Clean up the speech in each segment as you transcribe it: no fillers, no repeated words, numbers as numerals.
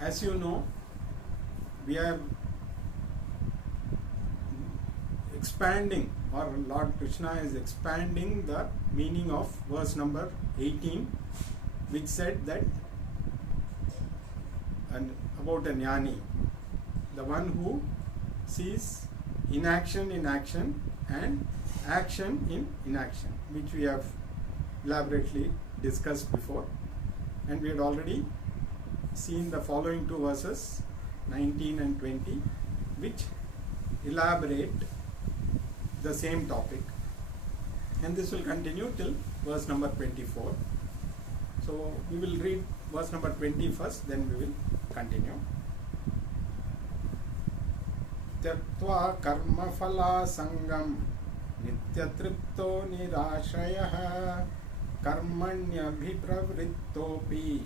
As you know, we are expanding, or Lord Krishna is expanding the meaning of verse number 18, which said that about a jnani, the one who sees inaction in action and action in inaction, which we have elaborately discussed before, and we had already seen the following two verses 19 and 20, which elaborate the same topic, and this will continue till verse number 24. So we will read verse number 20 first, then we will continue. Tyaktva karma phala sangam nityatripto nirashrayah karmanyabhipravrittopi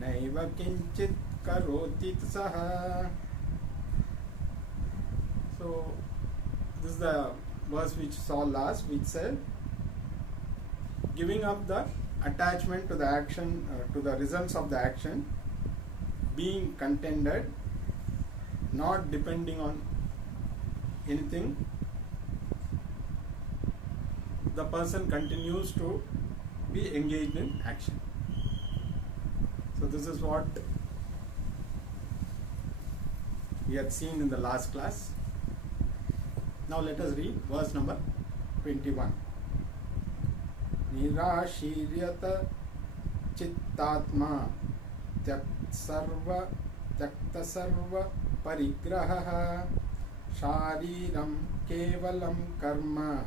naiva kinchit karoti saha. So this is the verse which saw last, which said giving up the attachment to the action, to the results of the action, being contented, not depending on anything, the person continues to be engaged in action. So this is what we had seen in the last class. Now let us read verse number 21. Nirashiryata chittatma tyakta sarva parigraha shariram kevalam karma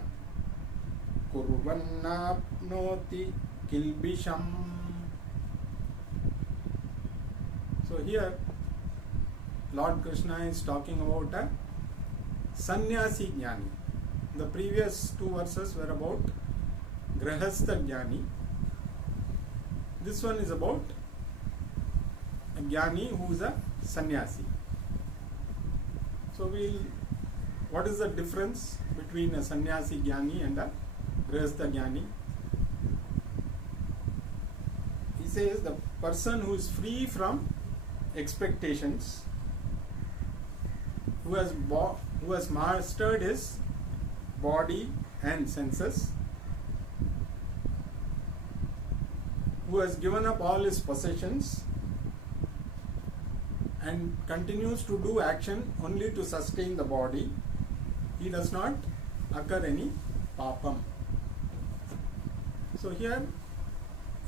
kurvannapnoti kilbisham. So here Lord Krishna is talking about a sannyasi jnani. The previous two verses were about grahastha jnani. This one is about a jnani who is a sannyasi. So what is the difference between a sannyasi jnani and a grahastha jnani? He says the person who is free from expectations, who has mastered his body and senses, who has given up all his possessions and continues to do action only to sustain the body, he does not occur any papam. So here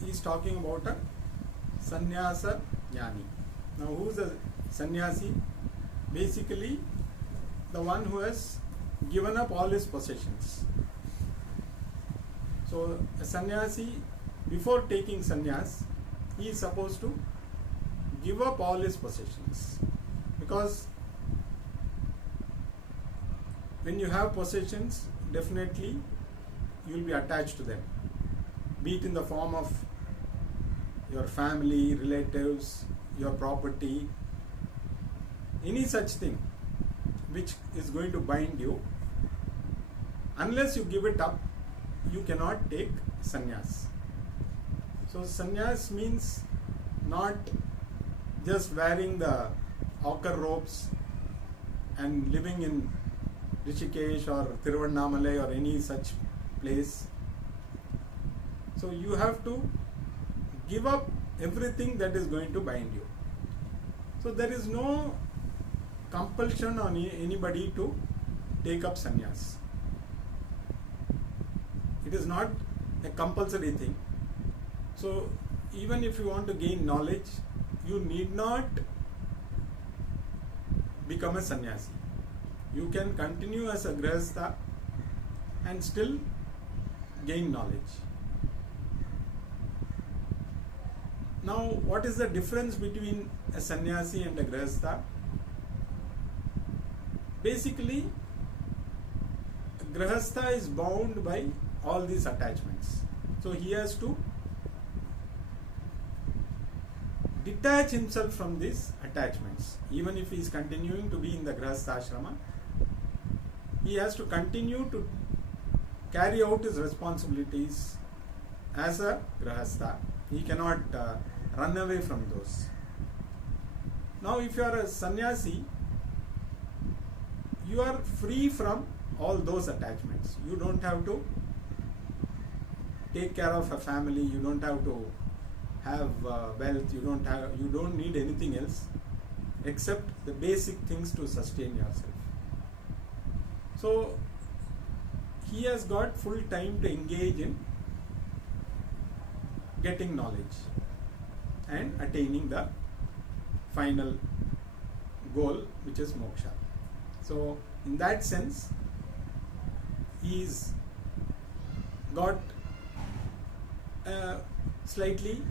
he is talking about a sannyasa jnani. Now who is a sannyasi? Basically the one who has given up all his possessions. So a sannyasi, before taking sannyas, he is supposed to give up all his possessions, because when you have possessions, definitely you will be attached to them, be it in the form of your family, relatives, your property, any such thing which is going to bind you. Unless you give it up, you cannot take sannyas. So sannyas means not just wearing the ochre robes and living in Rishikesh or Tiruvannamalai or any such place. So you have to give up everything that is going to bind you. So there is no compulsion on anybody to take up sannyas. It is not a compulsory thing. So even if you want to gain knowledge, you need not become a sannyasi. You can continue as a grahastha and still gain knowledge. Now, what is the difference between a sannyasi and a grahastha? Basically, a grahastha is bound by all these attachments. So he has to detach himself from these attachments. Even if he is continuing to be in the grahastha ashrama, he has to continue to carry out his responsibilities as a grahastha. He cannot run away from those. Now if you are a sannyasi, you are free from all those attachments. You don't have to take care of a family, you don't have to have wealth, you don't need anything else except the basic things to sustain yourself. So he has got full time to engage in getting knowledge and attaining the final goal, which is moksha. So in that sense, he's got slightly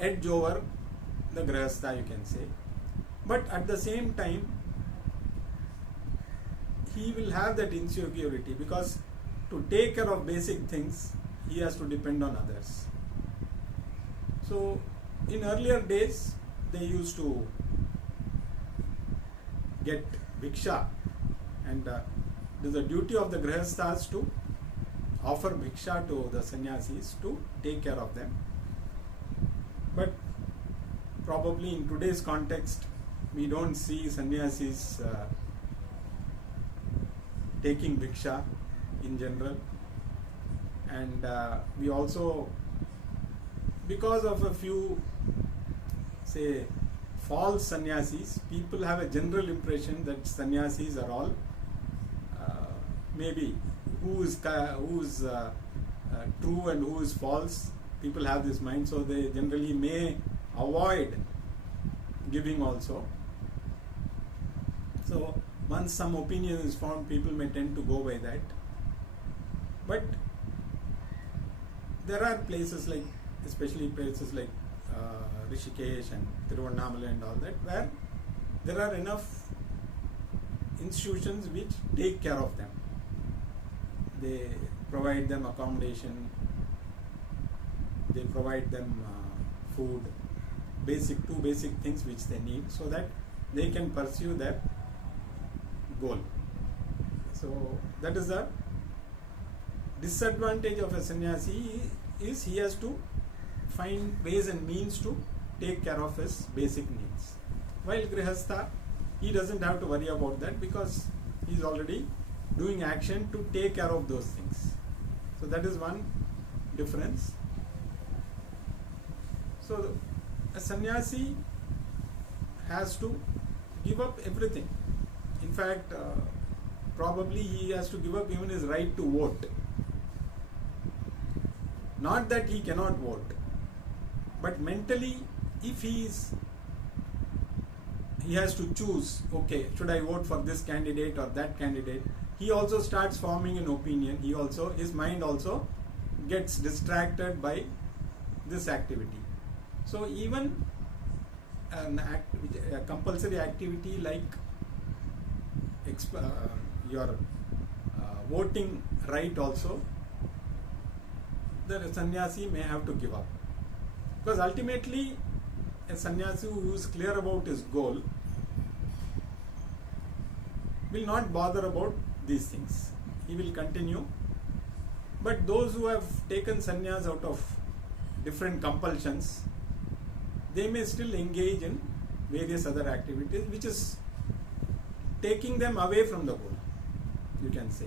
edge over the grihastha, you can say, but at the same time he will have that insecurity, because to take care of basic things he has to depend on others. So in earlier days they used to get bhiksha, and it is the duty of the grihasthas to offer bhiksha to the sannyasis to take care of them. But probably in today's context we don't see sannyasis taking bhiksha in general, and we also, because of a few, say, false sannyasis, people have a general impression that sannyasis are all maybe who is true and who is false. People have this mind, so they generally may avoid giving also. So once some opinion is formed, people may tend to go by that. But there are places like, especially places like Rishikesh and Tiruvannamalai and all that, where there are enough institutions which take care of them. They provide them accommodation, they provide them food, two basic things which they need, so that they can pursue their goal. So that is the disadvantage of a sannyasi, is he has to find ways and means to take care of his basic needs. While grihastha, he doesn't have to worry about that, because he is already doing action to take care of those things. So that is one difference. So a sannyasi has to give up everything. In fact, probably he has to give up even his right to vote. Not that he cannot vote, but mentally, if he has to choose, okay, should I vote for this candidate or that candidate, he also starts forming an opinion. His mind also gets distracted by this activity. So even a compulsory activity like your voting right also, the sannyasi may have to give up, because ultimately a sannyasi who is clear about his goal will not bother about these things. He will continue. But those who have taken sannyas out of different compulsions, they may still engage in various other activities, which is taking them away from the goal, you can say.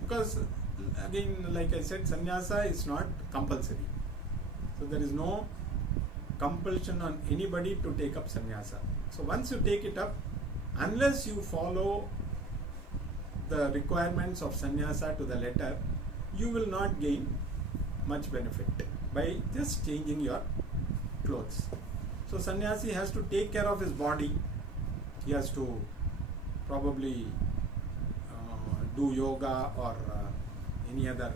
Because again, like I said, sannyasa is not compulsory. So there is no compulsion on anybody to take up sannyasa. So once you take it up, unless you follow the requirements of sannyasa to the letter, you will not gain much benefit by just changing your clothes. So sannyasi has to take care of his body. He has to probably do yoga or any other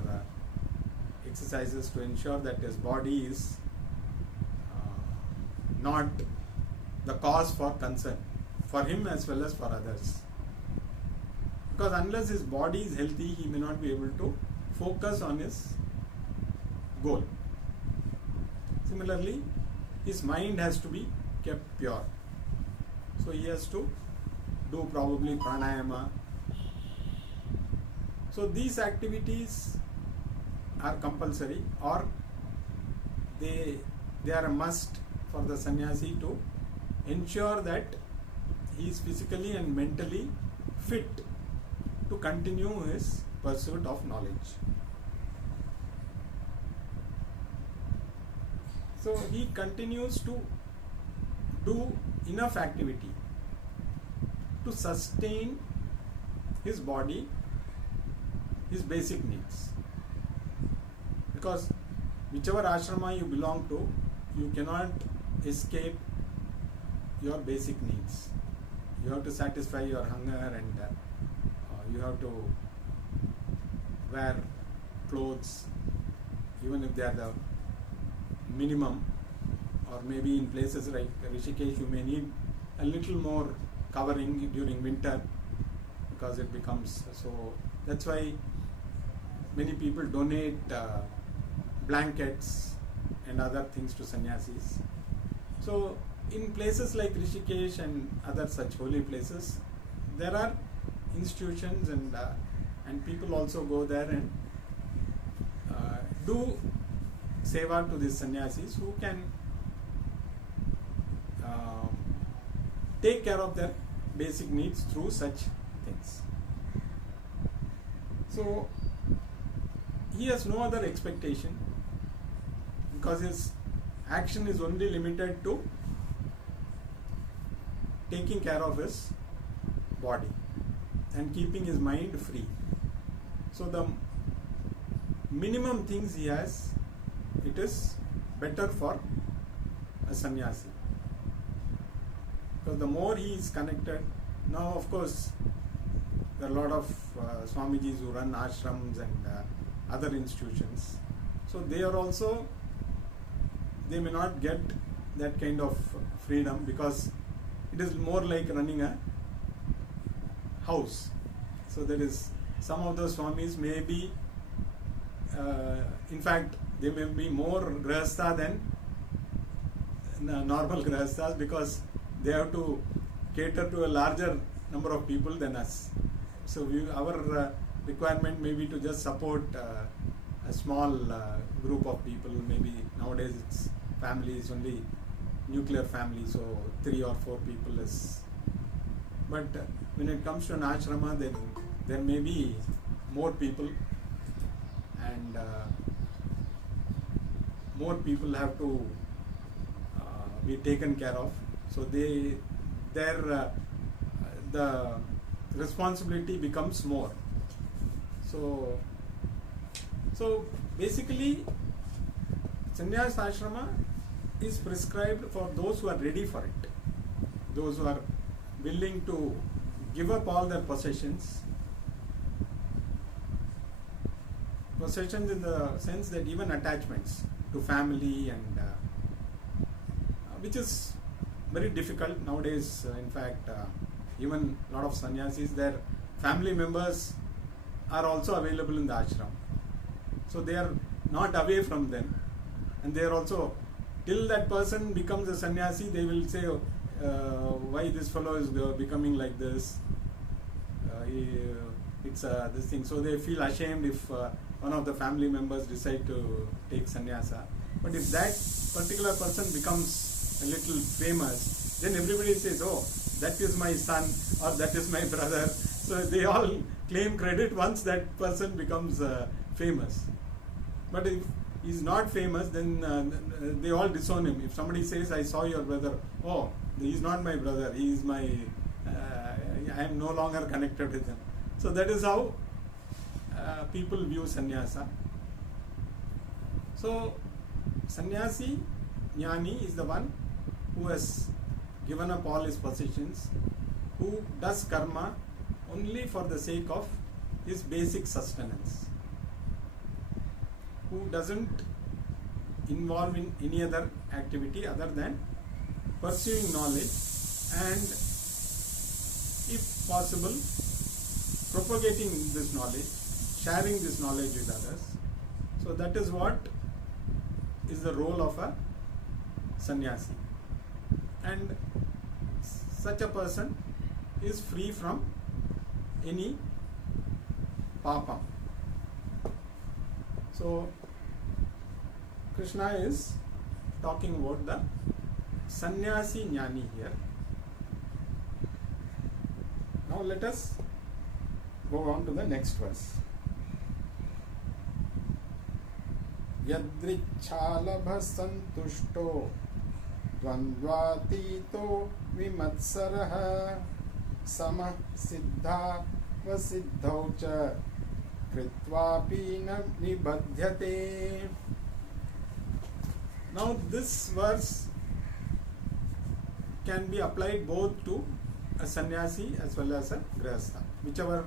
exercises to ensure that his body is not the cause for concern for him as well as for others. Because unless his body is healthy, he may not be able to focus on his goal. Similarly, his mind has to be kept pure. So he has to do probably pranayama. So these activities are compulsory, or they are a must for the sannyasi to ensure that he is physically and mentally fit to continue his pursuit of knowledge. So he continues to do enough activity to sustain his body, his basic needs. Because whichever ashrama you belong to, you cannot escape your basic needs. You have to satisfy your hunger, and you have to wear clothes, even if they are the minimum, or maybe in places like Rishikesh you may need a little more covering during winter because it becomes so. That's why many people donate blankets and other things to sannyasis. So in places like Rishikesh and other such holy places, there are institutions and people also go there and do seva to these sannyasis who can take care of their basic needs through such things. So he has no other expectation because his action is only limited to taking care of his body and keeping his mind free. So the minimum things he has, it is better for a sannyasi. Because the more he is connected, now of course there are a lot of Swamijis who run ashrams and other institutions. So they are also, they may not get that kind of freedom because it is more like running a house. So there is, some of those Swamis may be, in fact they may be more grahastha than normal grahasthas because they have to cater to a larger number of people than us. So our requirement may be to just support a small group of people. Maybe nowadays it's family is only nuclear family, so 3 or 4 people is. But when it comes to an ashrama, then there may be more people, and more people have to be taken care of. So the responsibility becomes more. So basically, sannyas ashrama is prescribed for those who are ready for it, those who are willing to give up all their possessions in the sense that even attachments to family, and which is very difficult nowadays. In fact, even a lot of sannyasis, their family members are also available in the ashram, so they are not away from them, and they are also, till that person becomes a sannyasi, they will say, why this fellow is becoming like this, it's this thing. So they feel ashamed if one of the family members decide to take sannyasa. But if that particular person becomes a little famous, then everybody says, oh, that is my son or that is my brother. So they all claim credit once that person becomes famous. But if he's not famous, then they all disown him. If somebody says, I saw your brother, oh, he's not my brother, he is my, I am no longer connected with him. So that is how people view sannyasa. So sannyasi, jnani, is the one who has given up all his possessions, who does karma only for the sake of his basic sustenance, who doesn't involve in any other activity other than pursuing knowledge and, if possible, propagating this knowledge, sharing this knowledge with others. So that is what is the role of a sannyasi. And such a person is free from any papa. So Krishna is talking about the sannyasi jnani here. Now let us go on to the next verse. Yadrichhalabha santushto dvandvatito vimatsaraha samah siddha vasiddhau cha kritvapi na nibadhyate. Now this verse can be applied both to a sannyasi as well as a grihastha. Whichever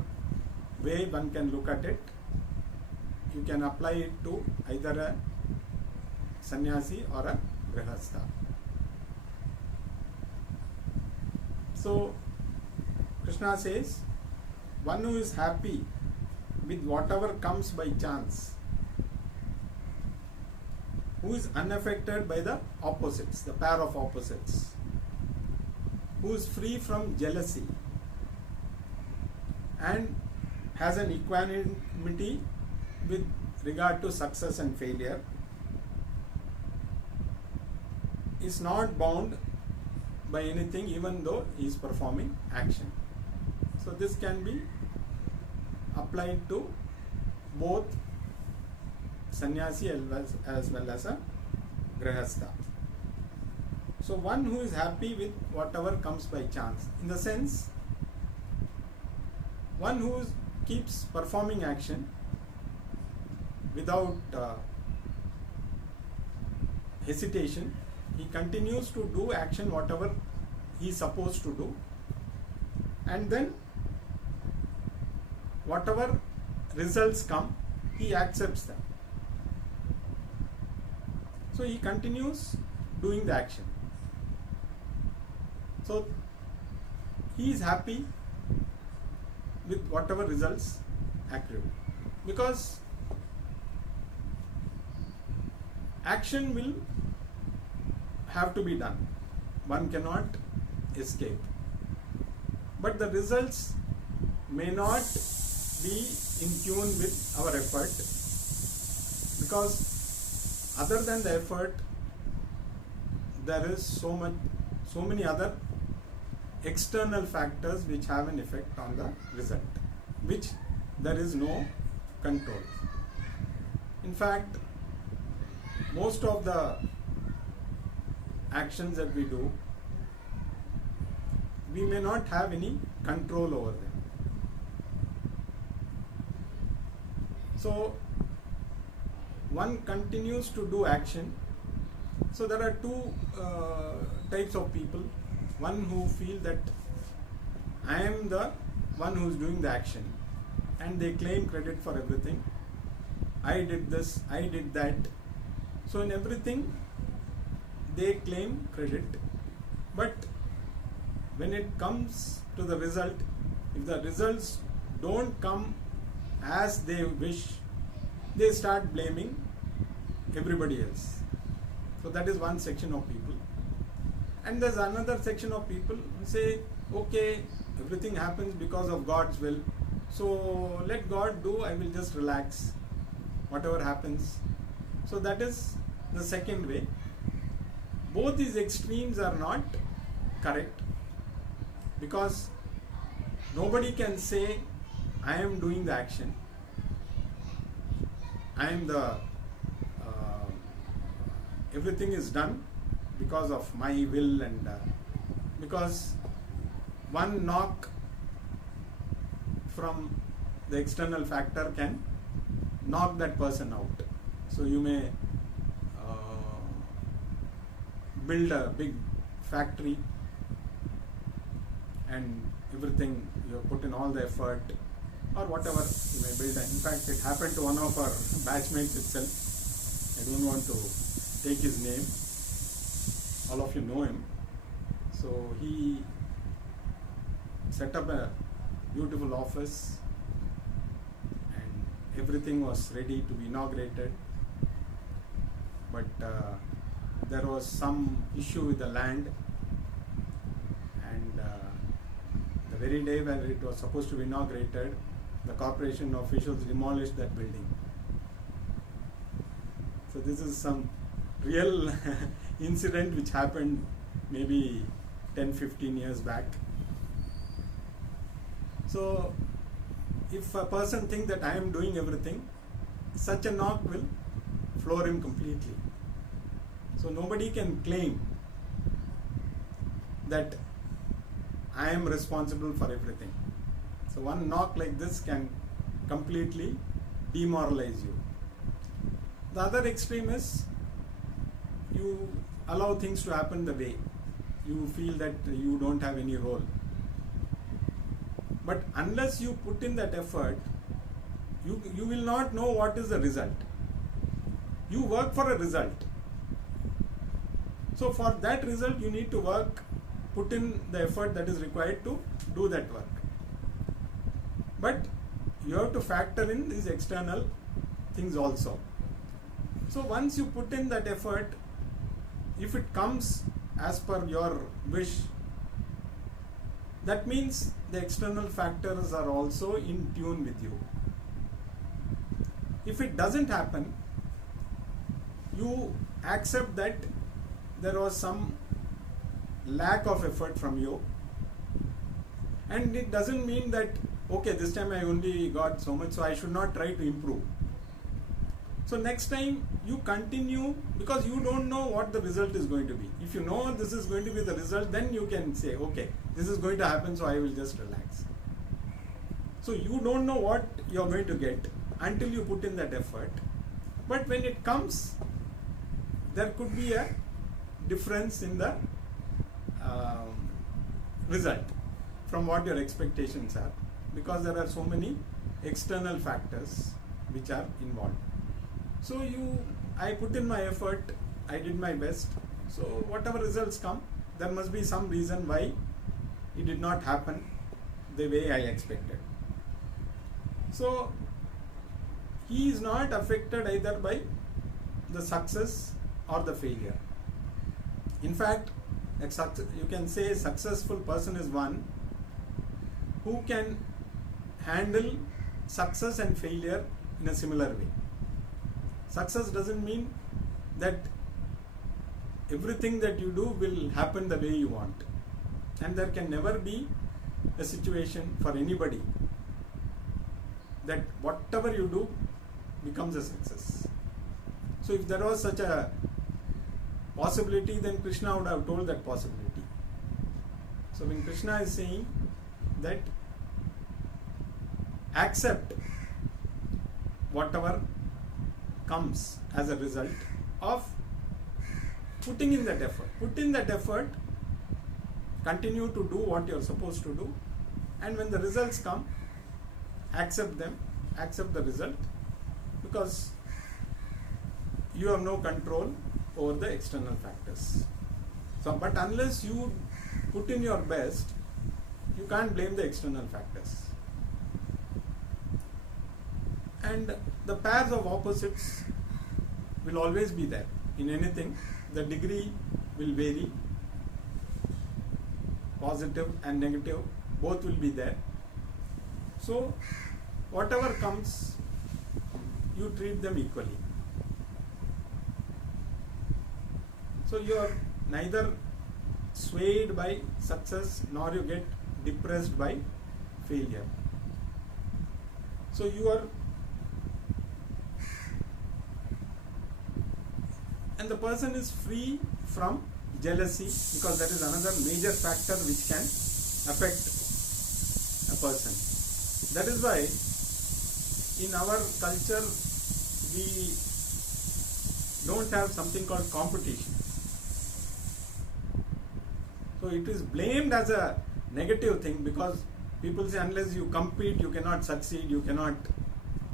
way one can look at it, you can apply it to either a sannyasi or a grihastha. So Krishna says, one who is happy with whatever comes by chance, who is unaffected by the opposites, the pair of opposites, who is free from jealousy and has an equanimity with regard to success and failure, is not bound by anything even though he is performing action. So this can be applied to both sannyasi as well as a grihastha. So one who is happy with whatever comes by chance, in the sense, one who keeps performing action without hesitation, he continues to do action whatever he is supposed to do, and then whatever results come, he accepts them. So he continues doing the action. So he is happy with whatever results accrue, because action will have to be done. One cannot escape. But the results may not be in tune with our effort, because other than the effort, there is so many other external factors which have an effect on the result, which there is no control. In fact, most of the actions that we do, we may not have any control over them. So one continues to do action. So there are two types of people. One who feel that I am the one who is doing the action, and they claim credit for everything. I did this, I did that. So in everything they claim credit. But when it comes to the result, if the results don't come as they wish, they start blaming everybody else. So that is one section of people. And there's another section of people who say, okay, everything happens because of God's will, so let God do, I will just relax, whatever happens. So that is the second way. Both these extremes are not correct, because nobody can say I am doing the action, I am the everything is done because of my will, and because one knock from the external factor can knock that person out. So you may build a big factory and everything, you have put in all the effort or whatever you may build. In fact, it happened to one of our batchmates itself. I don't want to take his name. All of you know him. So he set up a beautiful office and everything was ready to be inaugurated. But there was some issue with the land, and the very day when it was supposed to be inaugurated, the corporation officials demolished that building. So this is some real incident which happened maybe 10-15 years back. So if a person thinks that I am doing everything, such a knock will floor him completely. So nobody can claim that I am responsible for everything. So one knock like this can completely demoralize you. The other extreme is you allow things to happen the way. You feel that you don't have any role. But unless you put in that effort, you will not know what is the result. You work for a result. So for that result you need to work, put in the effort that is required to do that work. But you have to factor in these external things also. So once you put in that effort, if it comes as per your wish, that means the external factors are also in tune with you. If it doesn't happen, you accept that there was some lack of effort from you, and it doesn't mean that okay, this time I only got so much, so I should not try to improve. So next time you continue, because you don't know what the result is going to be. If you know this is going to be the result, then you can say okay, this is going to happen, so I will just relax. So you don't know what you are going to get until you put in that effort. But when it comes, there could be a difference in the result from what your expectations are, because there are so many external factors which are involved. So I put in my effort, I did my best, so whatever results come, there must be some reason why it did not happen the way I expected. So he is not affected either by the success or the failure. In fact, you can say a successful person is one who can handle success and failure in a similar way. Success doesn't mean that everything that you do will happen the way you want, and there can never be a situation for anybody that whatever you do becomes a success. So if there was such a possibility, then Krishna would have told that possibility. So when Krishna is saying that accept whatever comes as a result of putting in that effort. Put in that effort, continue to do what you are supposed to do, and when the results come, accept them, accept the result, because you have no control over the external factors. So, but unless you put in your best, you can't blame the external factors. And the pairs of opposites will always be there. In anything, the degree will vary. Positive and negative, both will be there. So, whatever comes, you treat them equally. So, you are neither swayed by success nor you get depressed by failure. So, you are, and the person is free from jealousy, because that is another major factor which can affect a person. That is why in our culture we don't have something called competition. So it is blamed as a negative thing, because people say unless you compete you cannot succeed, you cannot.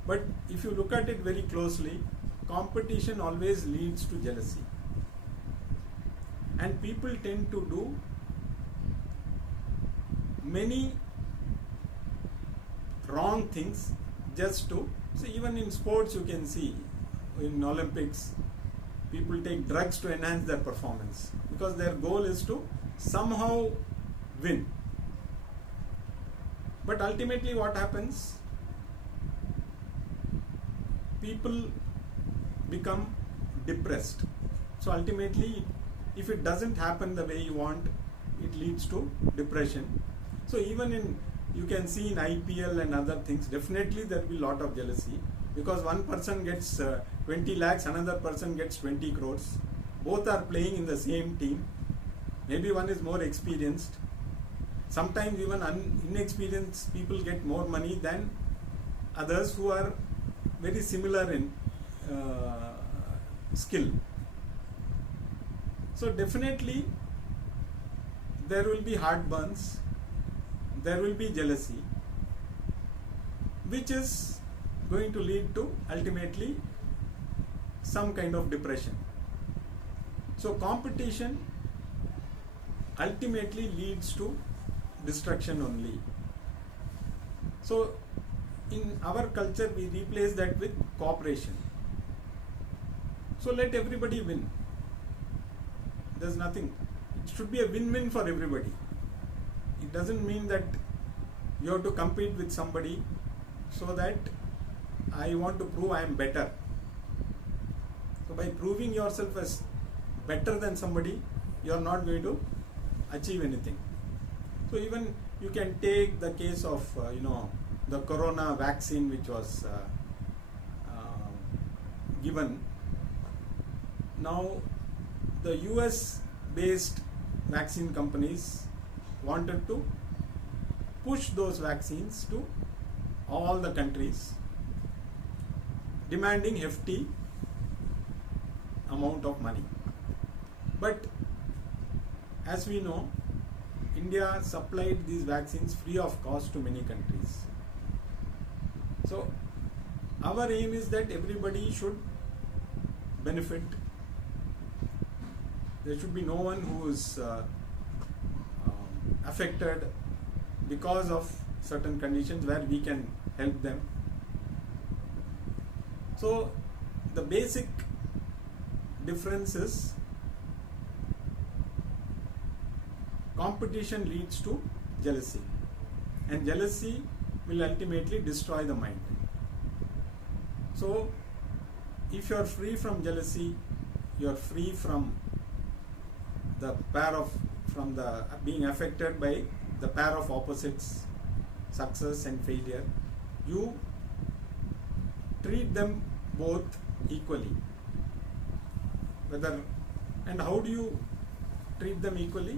But if you look at it very closely, competition always leads to jealousy. And people tend to do many wrong things just to, see, even in sports you can see, in Olympics, people take drugs to enhance their performance, because their goal is to somehow win. But ultimately what happens? People become depressed. So ultimately if it doesn't happen the way you want, it leads to depression. So even you can see in IPL and other things, definitely there will be a lot of jealousy, because one person gets 20 lakhs, another person gets 20 crores. Both are playing in the same team. Maybe one is more experienced. Sometimes even inexperienced people get more money than others who are very similar in skill. So definitely there will be heartburns, there will be jealousy, which is going to lead to ultimately some kind of depression. So competition ultimately leads to destruction only. So in our culture we replace that with cooperation. So let everybody win. There's nothing. It should be a win-win for everybody. It doesn't mean that you have to compete with somebody so that I want to prove I am better. So by proving yourself as better than somebody, you are not going to achieve anything. So even you can take the case of the corona vaccine which was given. Now the US based vaccine companies wanted to push those vaccines to all the countries, demanding hefty amount of money. But as we know, India supplied these vaccines free of cost to many countries. So our aim is that everybody should benefit. There should be no one who is affected because of certain conditions where we can help them. So the basic difference is competition leads to jealousy, and jealousy will ultimately destroy the mind. So if you are free from jealousy, you are free from being affected by the pair of opposites, success and failure. You treat them both equally. And how do you treat them equally?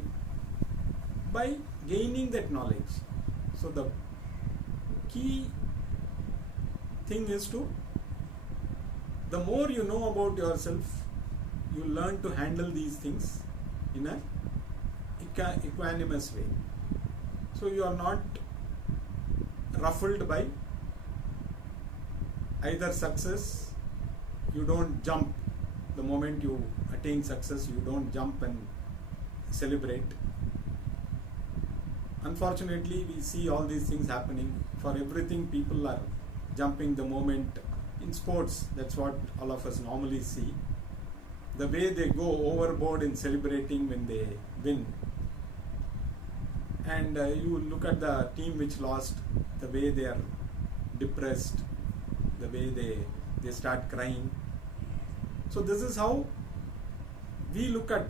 By gaining that knowledge. So the key thing is the more you know about yourself, you learn to handle these things in a equanimous way. So you are not ruffled by either success. You don't jump the moment you attain success. You don't jump and celebrate. Unfortunately, we see all these things happening. For everything, people are jumping the moment. In sports, that's what all of us normally see. The way they go overboard in celebrating when they win. And you look at the team which lost, the way they are depressed, the way they start crying. So this is how we look at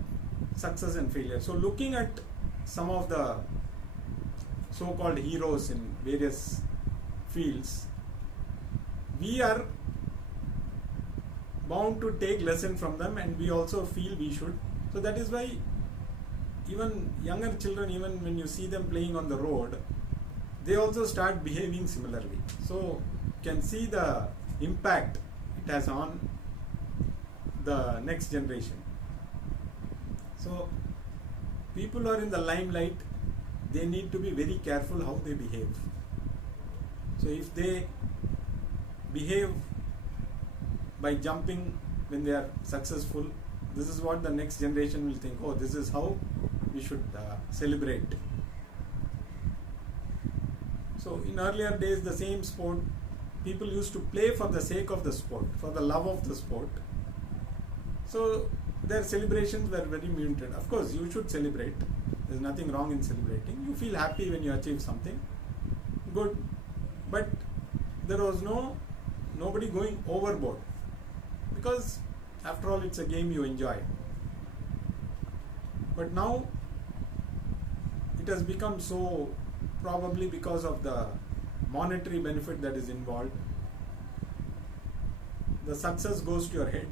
success and failure. So looking at some of the so-called heroes in various fields, we are bound to take lesson from them, and we also feel we should. So that is why even younger children, even when you see them playing on the road, they also start behaving similarly. So you can see the impact it has on the next generation. So people who are in the limelight, they need to be very careful how they behave. So if they behave by jumping when they are successful, this is what the next generation will think, oh, this is how we should celebrate. So in earlier days, the same sport, people used to play for the sake of the sport, for the love of the sport. So their celebrations were very muted. Of course, you should celebrate. There's nothing wrong in celebrating. You feel happy when you achieve something. Good. But there was nobody going overboard. Because after all, it's a game you enjoy. But now it has become so, probably because of the monetary benefit that is involved. The success goes to your head,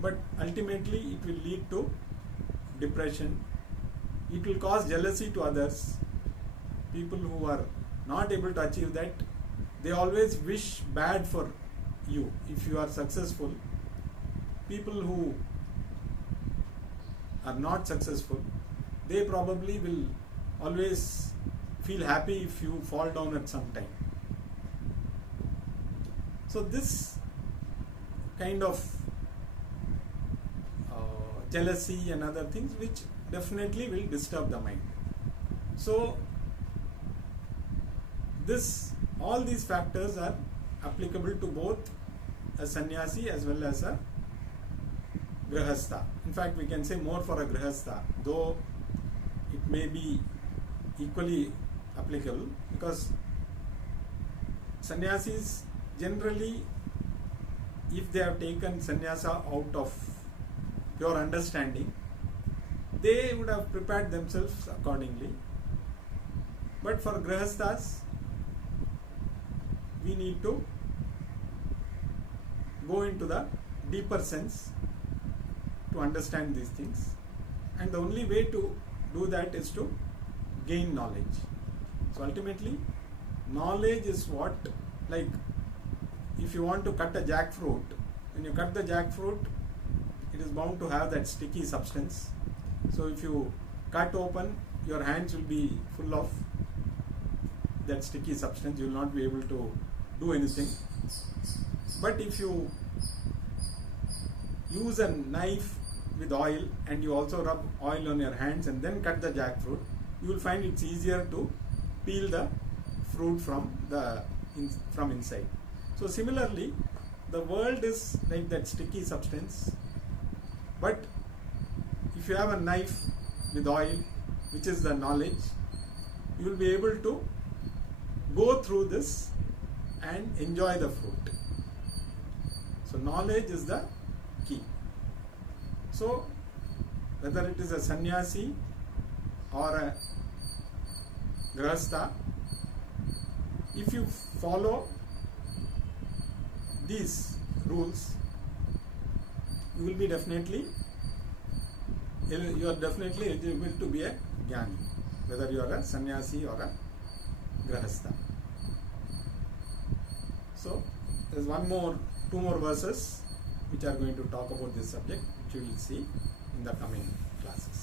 but ultimately it will lead to depression. It will cause jealousy to others. People who are not able to achieve that, they always wish bad for you if you are successful. People who are not successful, they probably will always feel happy if you fall down at some time. So this kind of jealousy and other things, which definitely will disturb the mind. So all these factors are applicable to both a sannyasi as well as a grihastha. In fact, we can say more for a grihastha, though it may be equally applicable, because sannyasis generally, if they have taken sannyasa out of pure understanding, they would have prepared themselves accordingly. But for grihasthas, we need to go into the deeper sense to understand these things, and the only way to do that is to gain knowledge. So ultimately, knowledge is what, like if you want to cut a jackfruit, when you cut the jackfruit, it is bound to have that sticky substance. So if you cut open, your hands will be full of that sticky substance. You will not be able to do anything. But if you use a knife with oil and you also rub oil on your hands and then cut the jackfruit, you will find it's easier to peel the fruit from inside. So similarly, the world is like that sticky substance, but if you have a knife with oil, which is the knowledge, you will be able to go through this and enjoy the fruit. So knowledge is the key. So whether it is a sannyasi or a grihastha, if you follow these rules, you are definitely eligible to be a jnani, whether you are a sannyasi or a grihastha. So there is two more verses which are going to talk about this subject, which you will see in the coming classes.